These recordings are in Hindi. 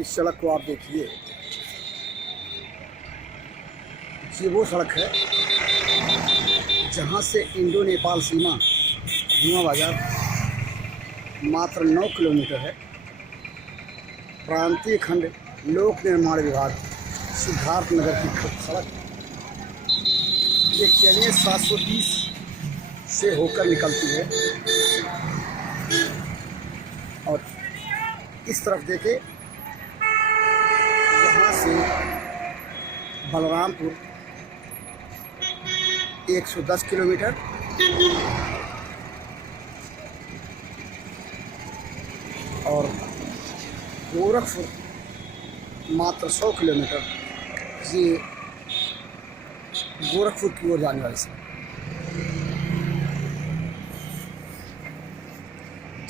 इस सड़क को आप देखिए, ये वो सड़क है जहाँ से इंडो नेपाल सीमा धुआं बाजार मात्र 9 किलोमीटर है। प्रांतीय खंड लोक निर्माण विभाग सिद्धार्थ नगर की सड़क ये केने 730 से होकर निकलती है। और इस तरफ देखे, यहाँ से बलरामपुर 110 किलोमीटर और गोरखपुर मात्र 100 किलोमीटर। ये गोरखपुर की ओर जाने वाली सड़क,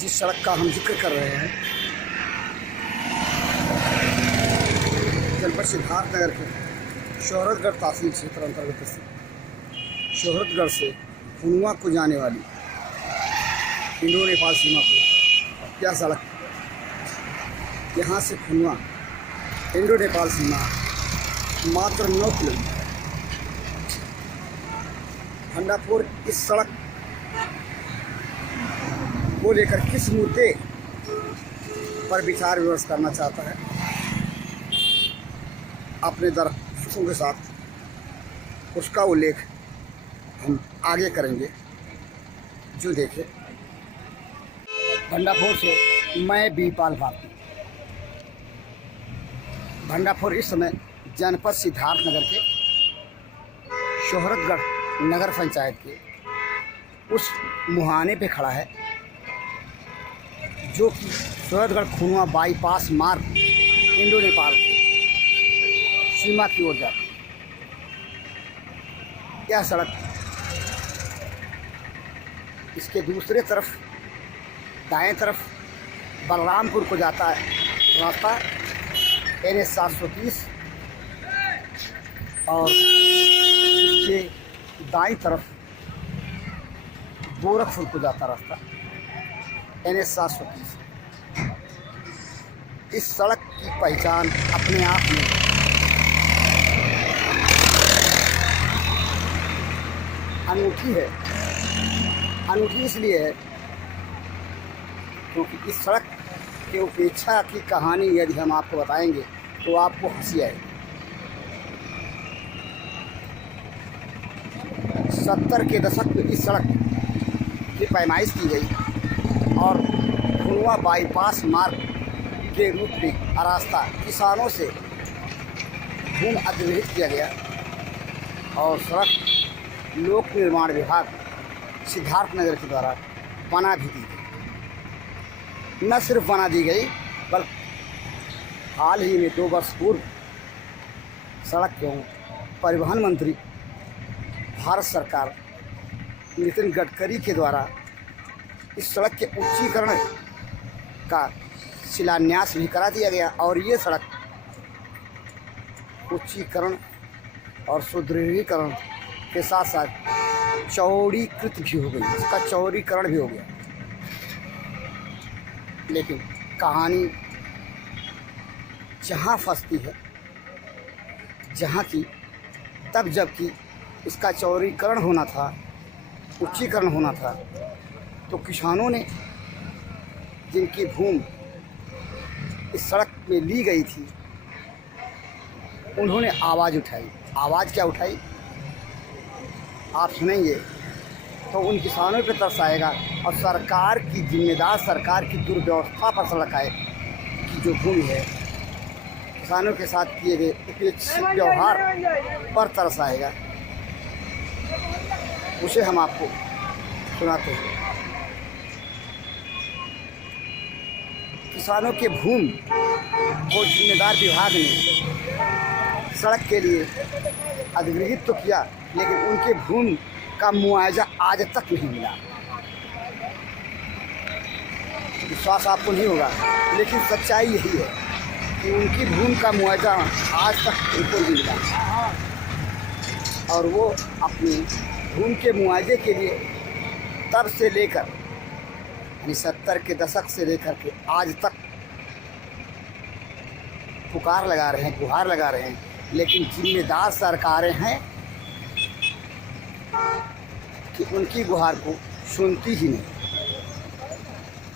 जिस सड़क का हम जिक्र कर रहे हैं, जनपद सिद्धार्थ नगर के शोहरतगढ़ तहसील क्षेत्र अंतर्गत स्थित शोहरतगढ़ से खुनुआ को जाने वाली इंडो नेपाल सीमा को यह सड़क, यहाँ से खुनुआ इंडो नेपाल सीमा मात्र 9 किलोमीटर। भंडारपुर इस सड़क को लेकर किस मुद्दे पर विचार विमर्श करना चाहता है, अपने दर्शकों के साथ उसका उल्लेख हम आगे करेंगे। जो देखें, भंडारपुर से मैं बीपाल भारती। भंडारपुर इस समय जनपद सिद्धार्थ नगर के शोहरतगढ़ नगर पंचायत के उस मुहाने पे खड़ा है जो कि शोहरतगढ़ खुनुआ बाईपास मार्ग इंडो नेपाल सीमा की ओर जाती है। यह सड़क इसके दूसरे तरफ दाएं तरफ बलरामपुर को जाता है रास्ता NH 730 और इसके दाईं तरफ गोरखपुर को जाता रास्ता NH 730। इस सड़क की पहचान अपने आप में अनूठी है। अनूठी इसलिए है क्योंकि इस सड़क के उपेक्षा की कहानी यदि हम आपको बताएंगे तो आपको हंसी आएगी। 70 के दशक में इस सड़क की पैमाइश की गई और खुनुआ बाईपास मार्ग के रूप में रास्ता किसानों से भूमि अधिग्रहित किया गया और सड़क लोक निर्माण विभाग सिद्धार्थ नगर के द्वारा बना भी दी गई। न सिर्फ बना दी गई बल्कि हाल ही में 2 वर्ष पूर्व सड़क एवं परिवहन मंत्री भारत सरकार नितिन गडकरी के द्वारा इस सड़क के उच्चीकरण का शिलान्यास भी करा दिया गया और ये सड़क उच्चीकरण और सुदृढ़ीकरण के साथ साथ चौड़ीकृत भी हो गई, इसका चौड़ीकरण भी हो गया। लेकिन कहानी जहाँ फंसती है, जहाँ की तब जबकि इसका चौड़ीकरण होना था, उच्चीकरण होना था, तो किसानों ने जिनकी भूमि इस सड़क में ली गई थी उन्होंने आवाज़ उठाई। आवाज़ क्या उठाई आप सुनेंगे तो उन किसानों पर तरस आएगा और सरकार की जिम्मेदार सरकार की दुर्व्यवस्था पर सड़क आए कि जो भूमि है किसानों के साथ किए गए उपेक्षित व्यवहार पर तरस आएगा। उसे हम आपको सुनाते हैं। किसानों के भूमि को जिम्मेदार विभाग ने सड़क के लिए अधिग्रहित तो किया, लेकिन उनके भूमि का मुआवजा आज तक नहीं मिला। विश्वास आपको नहीं होगा, लेकिन सच्चाई यही है कि उनकी भूमि का मुआवजा आज तक उनको नहीं मिला और वो अपनी भूमि के मुआवजे के लिए तब से लेकर यानी 70 के दशक से लेकर के आज तक पुकार लगा रहे हैं, गुहार लगा रहे हैं, लेकिन जिम्मेदार सरकारें हैं कि उनकी गुहार को सुनती ही नहीं।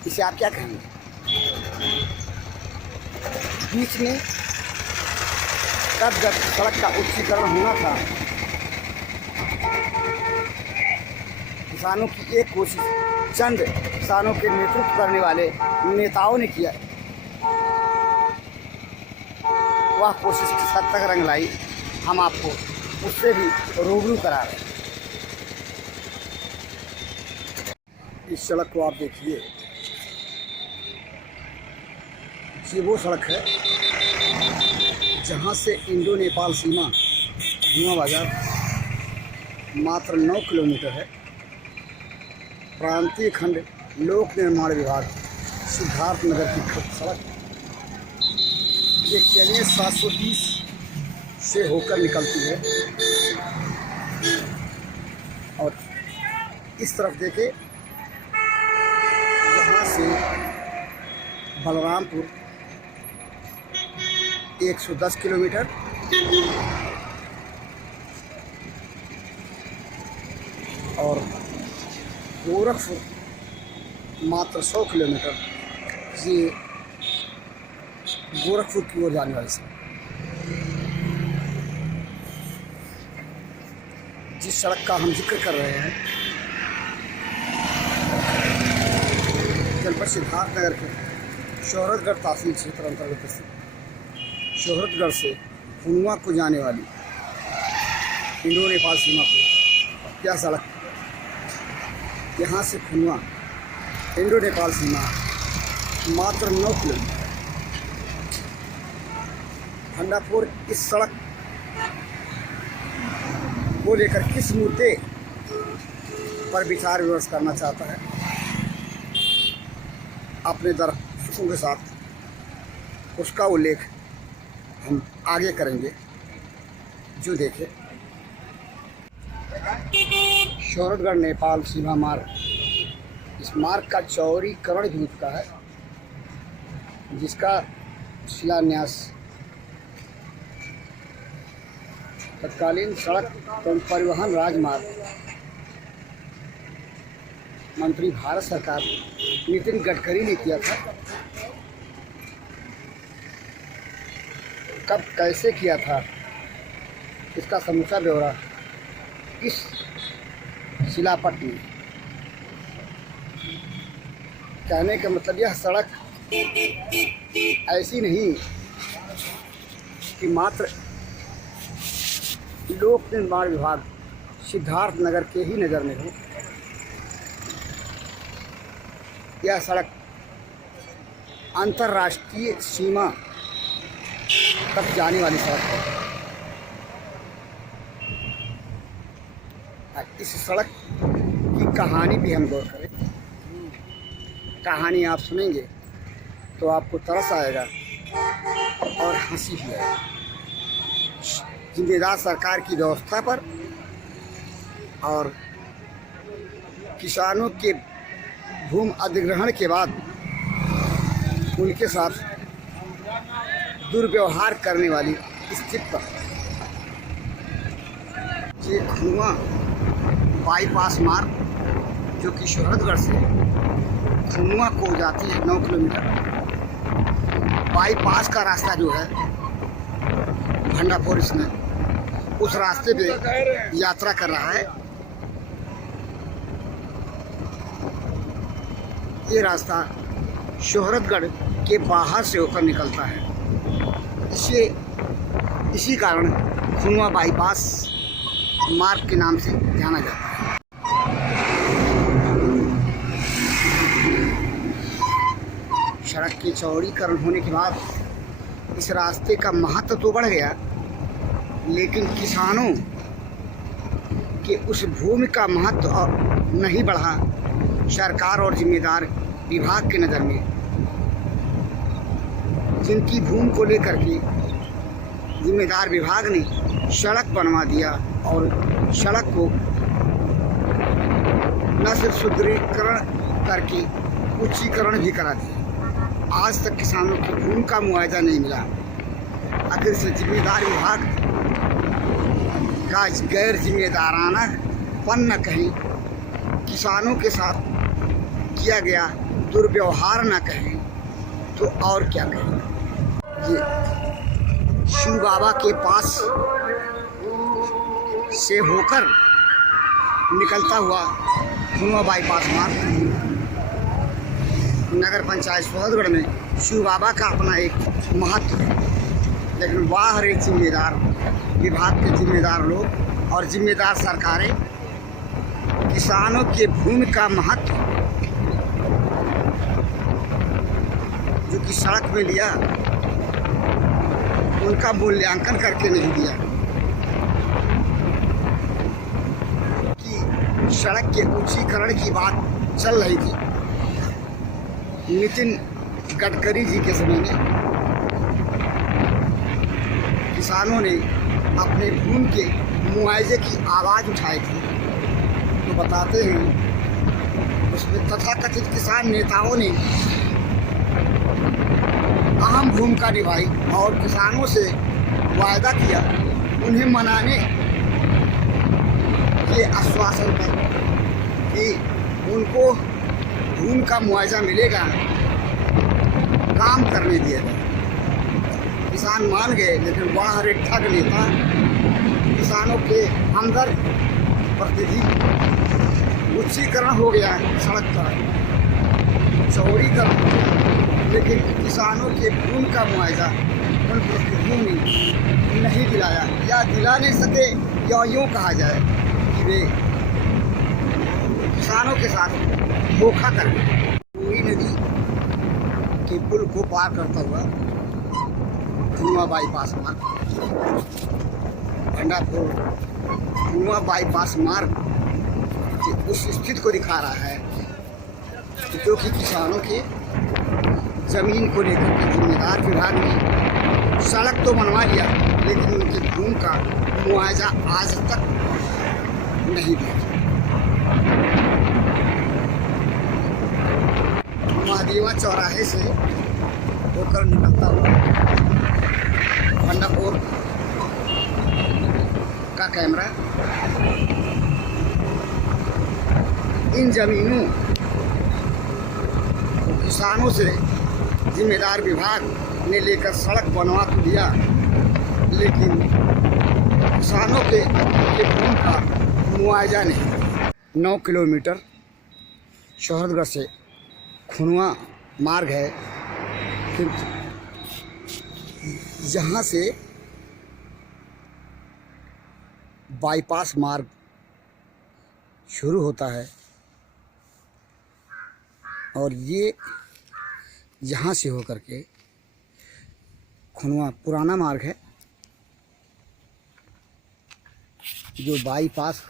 इसे आप क्या कहेंगे? बीच में जब सड़क का उच्चीकरण होना था, किसानों की एक कोशिश चंद किसानों के नेतृत्व करने वाले नेताओं ने किया, वह कोशिश किस हद तक रंग लाई, हम आपको उससे भी रूबरू करा रहे हैं। इस सड़क को आप देखिए, ये वो सड़क है जहाँ से इंडो नेपाल सीमा धुआं बाजार मात्र 9 किलोमीटर है। प्रांतीय खंड लोक निर्माण विभाग सिद्धार्थ नगर की सड़क ये केने 730 से होकर निकलती है और इस तरफ देखे, यहाँ से बलरामपुर 110 किलोमीटर और गोरखपुर मात्र 100 किलोमीटर। ये गोरखपुर की ओर जाने वाली सड़क, जिस सड़क का हम जिक्र कर रहे हैं, जनपद सिद्धार्थ नगर के शोहरतगढ़ तहसील क्षेत्र अंतर्गत स्थित शोहरतगढ़ से खुनुआ को जाने वाली इंडो नेपाल सीमा को यह सड़क, यहाँ से खुनुआ इंडो नेपाल सीमा मात्र 9 किलोमीटर। भंडारपुर इस सड़क को लेकर किस मुद्दे पर विचार विमर्श करना चाहता है, अपने दर्शकों के साथ उसका उल्लेख हम आगे करेंगे। जो देखें, शोहरतगढ़ नेपाल सीमा मार्ग, इस मार्ग का चौड़ीकरण भी हो चुका है, जिसका शिलान्यास तत्कालीन सड़क एवं परिवहन राजमार्ग मंत्री भारत सरकार नितिन गडकरी ने किया था। कब कैसे किया था, इसका समूचा ब्यौरा इस शिलापट में। कहने का मतलब यह सड़क ऐसी नहीं कि मात्र लोक निर्माण विभाग सिद्धार्थ नगर के ही नज़र में हो। यह सड़क अंतर्राष्ट्रीय सीमा तक जाने वाली सड़क है। इस सड़क की कहानी भी हम गौर करें, कहानी आप सुनेंगे तो आपको तरस आएगा और हंसी भी आएगी। जिम्मेदार सरकार की व्यवस्था पर और किसानों के भूमि अधिग्रहण के बाद उनके साथ दुर्व्यवहार करने वाली स्थिति पर ये खुनुआ बाईपास मार्ग, जो कि शोहरतगढ़ से खुनुआ को जाती है 9 किलोमीटर, बाईपास का रास्ता जो है भंडारपुर, इसमें उस रास्ते पे यात्रा कर रहा है। ये रास्ता शोहरतगढ़ के बाहर से होकर निकलता है, इसी कारण खुनुआ बाईपास मार्ग के नाम से जाना जाता है। सड़क के चौड़ीकरण होने के बाद इस रास्ते का महत्व तो बढ़ गया, लेकिन किसानों के उस भूमि का महत्व नहीं बढ़ा। सरकार और जिम्मेदार विभाग के नज़र में जिनकी भूमि को लेकर के जिम्मेदार विभाग ने सड़क बनवा दिया और सड़क को न सिर्फ सुदृढ़ीकरण करके उच्चीकरण भी करा दिया। आज तक किसानों की भूमि का मुआवजा नहीं मिला। आखिर से जिम्मेदार विभाग का गैर जिम्मेदाराना पन न कहें, किसानों के साथ किया गया दुर्व्यवहार न कहें तो और क्या कहें। ये शिव बाबा के पास से होकर निकलता हुआ खुनवा बाईपास मार्ग नगर पंचायत सोहतगढ़ में शिव बाबा का अपना एक महत्व है, लेकिन बाहर एक जिम्मेदार विभाग के जिम्मेदार लोग और जिम्मेदार सरकारें किसानों के भूमि का महत्व जो कि सड़क में लिया, उनका मूल्यांकन करके नहीं दिया कि सड़क के ऊंचीकरण की बात चल रही थी नितिन गडकरी जी के समय में। किसानों ने अपने भूमि के मुआवजे की आवाज़ उठाई थी, तो बताते हैं उसमें तथाकथित किसान नेताओं ने अहम भूमिका निभाई और किसानों से वायदा किया उन्हें मनाने के आश्वासन पर कि उनको भूमि का मुआवजा मिलेगा, काम करने दिया गया। किसान मान गए, लेकिन बाहर एक ठग नेता किसानों के हमदर्द प्रतिनिधि उच्चीकरण हो गया सड़क का चौड़ीकरण, लेकिन किसानों के भूमि का मुआवजा उन प्रतिनिधियों ने नहीं दिलाया या दिला नहीं सके, या यूँ कहा जाए कि वे किसानों के साथ धोखा कर गए। पूरी नदी के पुल को पार करता हुआ खुनवा बाईपास मार्ग भंडापुर खुनवा बाईपास मार्ग की उस स्थिति को दिखा रहा है जो कि किसानों के ज़मीन को लेकर के जिम्मेदार विभाग ने सड़क तो बनवा लिया, लेकिन उनकी भूमि का मुआवजा आज तक नहीं दिया। महादेवा चौराहे से होकर निकलता हुआ भंडापुर का कैमरा इन जमीनों किसानों से जिम्मेदार विभाग ने लेकर सड़क बनवा तो दिया, लेकिन किसानों के भूमि का मुआवजा नहीं। 9 किलोमीटर सोहतगढ़ से खुनवा मार्ग है, फिर जहाँ से बाईपास मार्ग शुरू होता है और ये यहाँ से होकर के खुनवा पुराना मार्ग है, जो बाईपास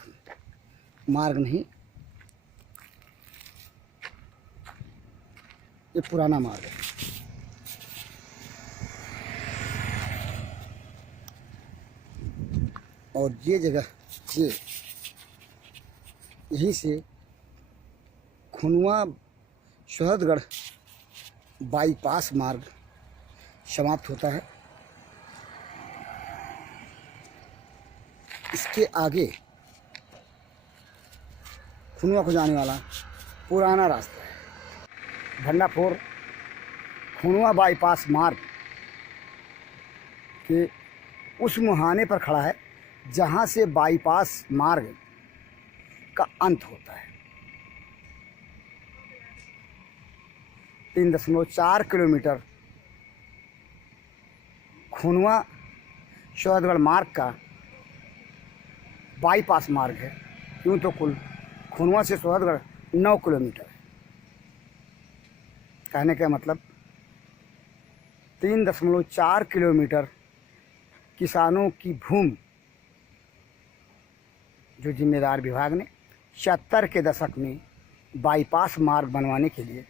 मार्ग नहीं, ये पुराना मार्ग है। और ये जगह से यहीं से खुनवा सोहतगढ़ बाईपास मार्ग समाप्त होता है। इसके आगे खुनवा को जाने वाला पुराना रास्ता है। भंडापुर खुनवा बाईपास मार्ग के उस मुहाने पर खड़ा है जहाँ से बाईपास मार्ग का अंत होता है। 3.4 किलोमीटर खुनवा सोहतगढ़ मार्ग का बाईपास मार्ग है। यूँ तो कुल खुनवा से सोहतगढ़ 9 किलोमीटर है। कहने का मतलब 3.4 किलोमीटर किसानों की भूमि जो जिम्मेदार विभाग ने 70 के दशक में बाईपास मार्ग बनवाने के लिए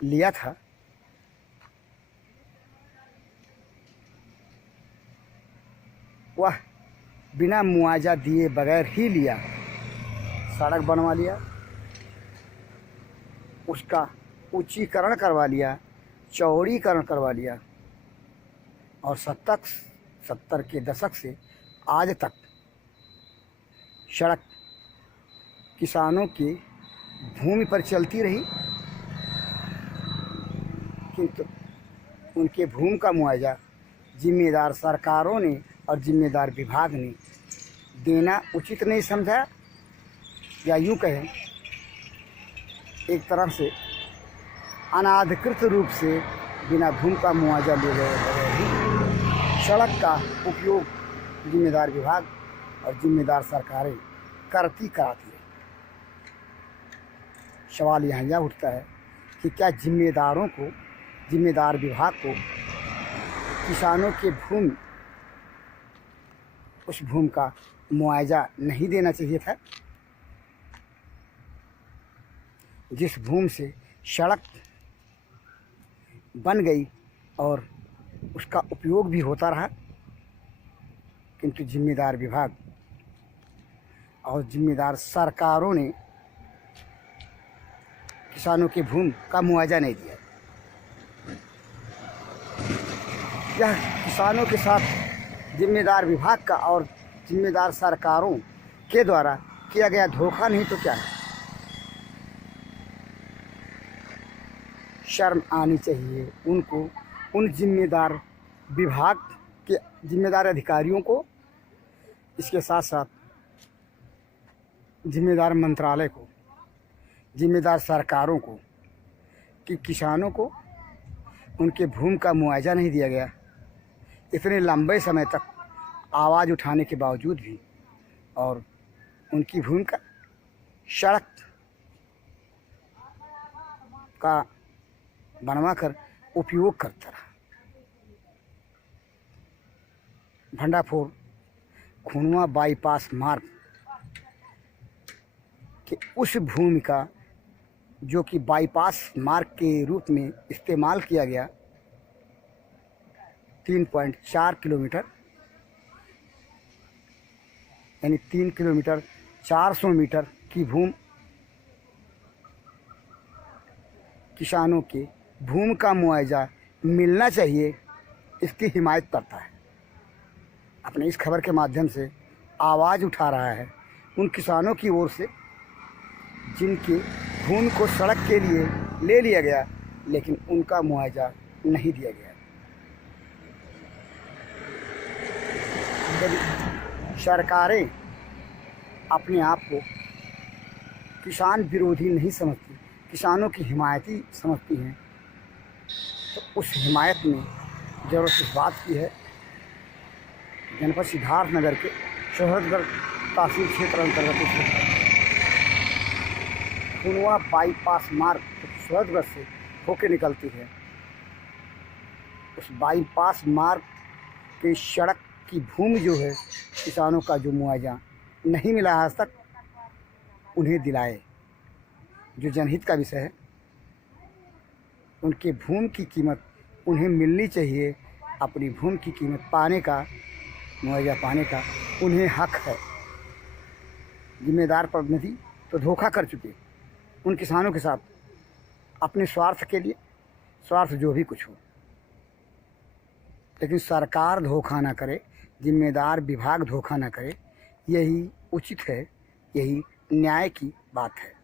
लिया था, वह बिना मुआवजा दिए बगैर ही लिया, सड़क बनवा लिया, उसका ऊंचीकरण करवा लिया, चौड़ीकरण करवा लिया, और 70 के दशक से आज तक सड़क किसानों की भूमि पर चलती रही, किंतु उनके भूमि का मुआवजा जिम्मेदार सरकारों ने और जिम्मेदार विभाग ने देना उचित नहीं समझा, या यूँ कहें एक तरफ से अनाधिकृत रूप से बिना भूमि का मुआवजा ले गए बगैर ही सड़क का उपयोग जिम्मेदार विभाग और जिम्मेदार सरकारें कराती रही। सवाल यहाँ यह उठता है कि क्या जिम्मेदार विभाग को किसानों के उस भूमि का मुआवजा नहीं देना चाहिए था, जिस भूमि से सड़क बन गई और उसका उपयोग भी होता रहा, किंतु जिम्मेदार विभाग और जिम्मेदार सरकारों ने किसानों की भूमि का मुआवजा नहीं दिया। यह किसानों के साथ जिम्मेदार विभाग का और जिम्मेदार सरकारों के द्वारा किया गया धोखा नहीं तो क्या है। शर्म आनी चाहिए उनको, उन जिम्मेदार विभाग के जिम्मेदार अधिकारियों को, इसके साथ साथ जिम्मेदार मंत्रालय को, जिम्मेदार सरकारों को, कि किसानों को उनके भूमि का मुआवजा नहीं दिया गया। इतने लंबे समय तक आवाज़ उठाने के बावजूद भी और उनकी भूमि का सड़क का बनवाकर उपयोग करता रहा। भंडारपुर खुनवा बाईपास मार्ग के उस भूमि का जो कि बाईपास मार्ग के रूप में इस्तेमाल किया गया, 3.4 किलोमीटर यानी 3 किलोमीटर 400 मीटर की भूमि किसानों के भूमि का मुआवजा मिलना चाहिए, इसकी हिमायत करता है। अपने इस खबर के माध्यम से आवाज़ उठा रहा है उन किसानों की ओर से जिनकी भूमि को सड़क के लिए ले लिया गया, लेकिन उनका मुआवजा नहीं दिया गया। यदि सरकारें अपने आप को किसान विरोधी नहीं समझती, किसानों की हिमायती समझती हैं, तो उस हिमायत में ज़रूरत इस बात की है। जनपद सिद्धार्थनगर के शोहरतगढ़ तहसील क्षेत्र अंतर्गत खुनवा बाईपास मार्ग शोहरतगढ़ से होकर निकलती है। उस बाईपास मार्ग की सड़क की भूमि जो है, किसानों का जो मुआवजा नहीं मिला आज तक, उन्हें दिलाए, जो जनहित का विषय है। उनके भूमि की कीमत उन्हें मिलनी चाहिए, अपनी भूमि की कीमत पाने का, मुआवजा पाने का उन्हें हक है। जिम्मेदार प्रतिनिधि तो धोखा कर चुके उन किसानों के साथ, अपने स्वार्थ के लिए, स्वार्थ जो भी कुछ हो, लेकिन सरकार धोखा ना करे, जिम्मेदार विभाग धोखा ना करे, यही उचित है, यही न्याय की बात है।